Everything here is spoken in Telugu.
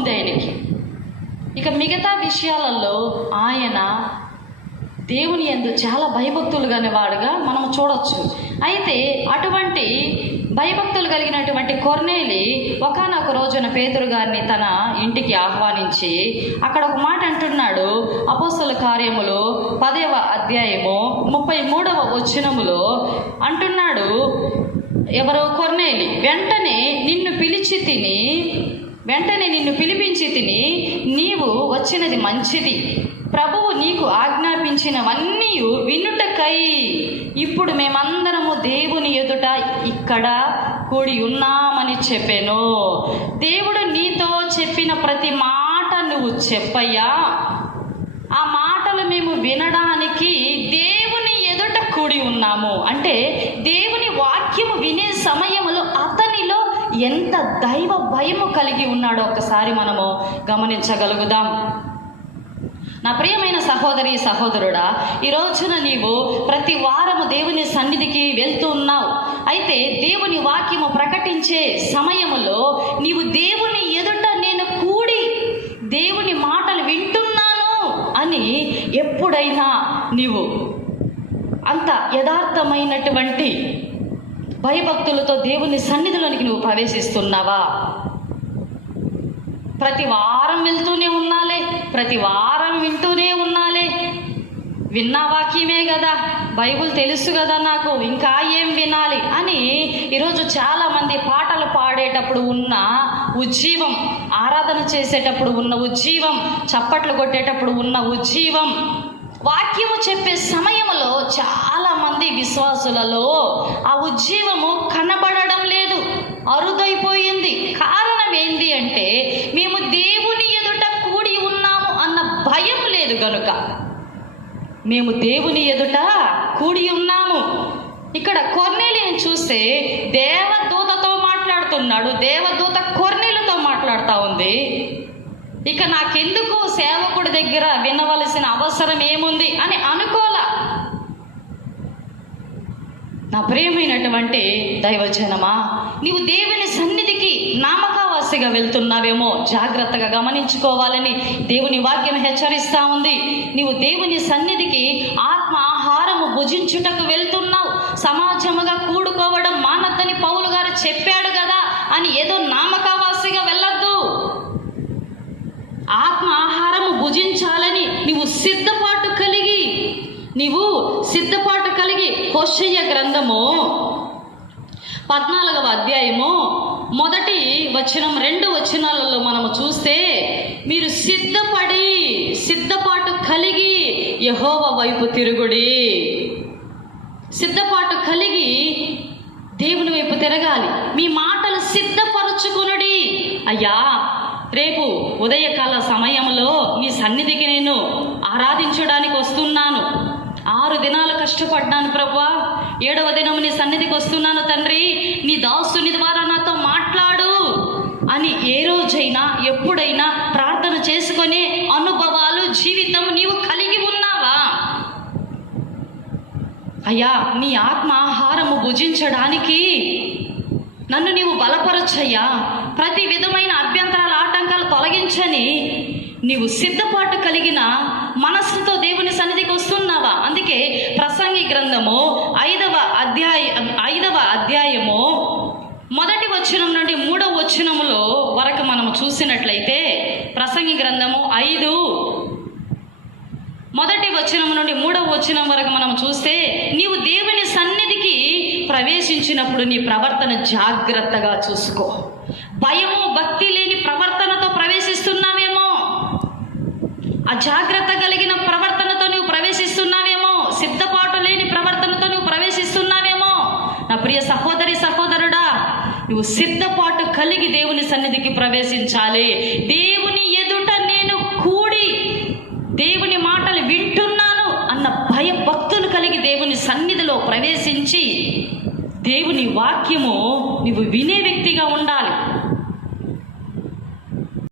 ఉంది ఆయనకి. ఇక మిగతా విషయాలలో ఆయన దేవుని యందు చాలా భయభక్తులు వాడుగా మనం చూడొచ్చు. అయితే అటువంటి భయభక్తులు కలిగినటువంటి కొర్నేలి ఒకానొక రోజున పేతురు గారిని తన ఇంటికి ఆహ్వానించి అక్కడ ఒక మాట అంటున్నాడు. అపోస్తల కార్యములు 10వ అధ్యాయము 33వ వచనములో అంటున్నాడు, ఎవరో కొర్నేలి, వెంటనే నిన్ను పిలిపించి తిని నీవు వచ్చినది మంచిది. ప్రభువు నీకు ఆజ్ఞాపించినవన్నీ వినుటకై ఇప్పుడు మేమందరము దేవుని ఎదుట ఇక్కడ కూడి ఉన్నామని చెప్పాను. దేవుడు నీతో చెప్పిన ప్రతి మాట నువ్వు చెప్పయ్యా. ఆ మాటలు మేము వినడానికి దేవుని ఎదుట కూడి ఉన్నాము. అంటే దేవుని వాక్యము వినే సమయంలో అతనిలో ఎంత దైవ భయము కలిగి ఉన్నాడో ఒకసారి మనము గమనించగలుగుదాం. నా ప్రియమైన సహోదరి సహోదరుడా, ఈ రోజున నీవు ప్రతి వారము దేవుని సన్నిధికి వెళ్తూ ఉన్నావు. అయితే దేవుని వాక్యము ప్రకటించే సమయములో నీవు దేవుని ఎదుట నేను కూడి దేవుని మాటలు వింటున్నాను అని ఎప్పుడైనా నీవు అంత యథార్థమైనటువంటి భయభక్తులతో దేవుని సన్నిధిలోనికి నువ్వు ప్రవేశిస్తున్నావా? ప్రతి వారం వెళ్తూనే ఉన్నాలే, ప్రతి వారం వింటూనే ఉన్నాలే. విన్న వాక్యమే కదా, బైబుల్ తెలుసు కదా నాకు, ఇంకా ఏం వినాలి అని ఈరోజు చాలామంది పాటలు పాడేటప్పుడు ఉన్న ఉజ్జీవం, ఆరాధన చేసేటప్పుడు ఉన్న ఉజ్జీవం, చప్పట్లు కొట్టేటప్పుడు ఉన్న ఉజ్జీవం, వాక్యము చెప్పే సమయంలో చాలామంది విశ్వాసులలో ఆ ఉజ్జీవము కనబడడం లేదు, అరుదైపోయింది. కారణం ఏంటి అంటే మేము దేవుని ఎదుట కూడి ఉన్నాము అన్న భయం లేదు గనుక. మేము దేవుని ఎదుట కూడి ఉన్నాము. ఇక్కడ కొర్నేలిని చూస్తే దేవదూతతో మాట్లాడుతున్నాడు, దేవదూత కొర్నేలుతో మాట్లాడుతూ ఉంది. ఇక నాకెందుకు సేవకుడి దగ్గర వినవలసిన అవసరం ఏముంది అని అనుకోలా. నా ప్రియమైనటువంటి దైవజనమా, నీవు దేవుని సన్నిధికి నామకావాసిగా వెళ్తున్నావేమో జాగ్రత్తగా గమనించుకోవాలని దేవుని వాక్యం హెచ్చరిస్తూ ఉంది. నీవు దేవుని సన్నిధికి ఆత్మ ఆహారము భుజించుటకు వెళ్తున్నావు. సమాజముగా కూడుకోవడం మానద్దని పౌలు గారు చెప్పాడు కదా అని ఏదో నామకావాసిగా వెళ్ళొద్దు. ఆత్మ ఆహారము భుజించాలని నీవు సిద్ధపాటు కలిగి హోషేయ గ్రంథము 14వ అధ్యాయము 1వ వచనం 2 వచనాలలో మనము చూస్తే, మీరు సిద్ధపాటు కలిగి యెహోవా వైపు తిరుగుడి. సిద్ధపాటు కలిగి దేవుని వైపు తిరగాలి. మీ మాటలు సిద్ధపరచుకునుడి. అయ్యా, రేపు ఉదయకాల సమయంలో నీ సన్నిధికి నేను ఆరాధించడానికి వస్తున్నాను. 6 దినాలు కష్టపడ్డాను ప్రభువా, 7వ దినం నీ సన్నిధికి వస్తున్నాను తండ్రి, నీ దాసుని ద్వారా నాతో మాట్లాడు అని ఏ రోజైనా ఎప్పుడైనా ప్రార్థన చేసుకునే అనుభవాలు జీవితం నీవు కలిగి ఉన్నావా? అయ్యా, నీ ఆత్మ ఆహారము భుజించడానికి నన్ను నీవు బలపరచయ్యా, ప్రతి విధమైన అభ్యంతరాల ఆటంకాలు తొలగించని నీవు సిద్ధపాటు కలిగిన మనస్సుతో దేవుని సన్నిధికి వస్తున్నావా? అందుకే ప్రసంగి గ్రంథము 5వ అధ్యాయము 1వ వచనం నుండి 3వ వచనములో వరకు మనము చూసినట్లయితే, ప్రసంగి గ్రంథము 5 1వ వచనం నుండి 3వ వచనం వరకు మనం చూస్తే, నీవు దేవుని సన్నిధికి ప్రవేశించినప్పుడు నీ ప్రవర్తన జాగ్రత్తగా చూసుకో. భయము భక్తి లేని ప్రవర్తనతో ప్రవేశిస్తున్నావేమో, అజాగ్రత్త కలిగిన ప్రవర్తనతో నువ్వు ప్రవేశిస్తున్నావేమో, సిద్ధపాటు లేని ప్రవర్తనతో నువ్వు ప్రవేశిస్తున్నావేమో. నా ప్రియ సహోదరి సహోదరుడా, నువ్వు సిద్ధపాటు కలిగి దేవుని సన్నిధికి ప్రవేశించాలి. దేవుని ఎదుట నేను కూడి దేవుని మాటలు వింటున్నాను అన్న భయభక్తులు కలిగి దేవుని సన్నిధిలో ప్రవేశించి దేవుని వాక్యము నువ్వు వినే వ్యక్తిగా ఉండాలి.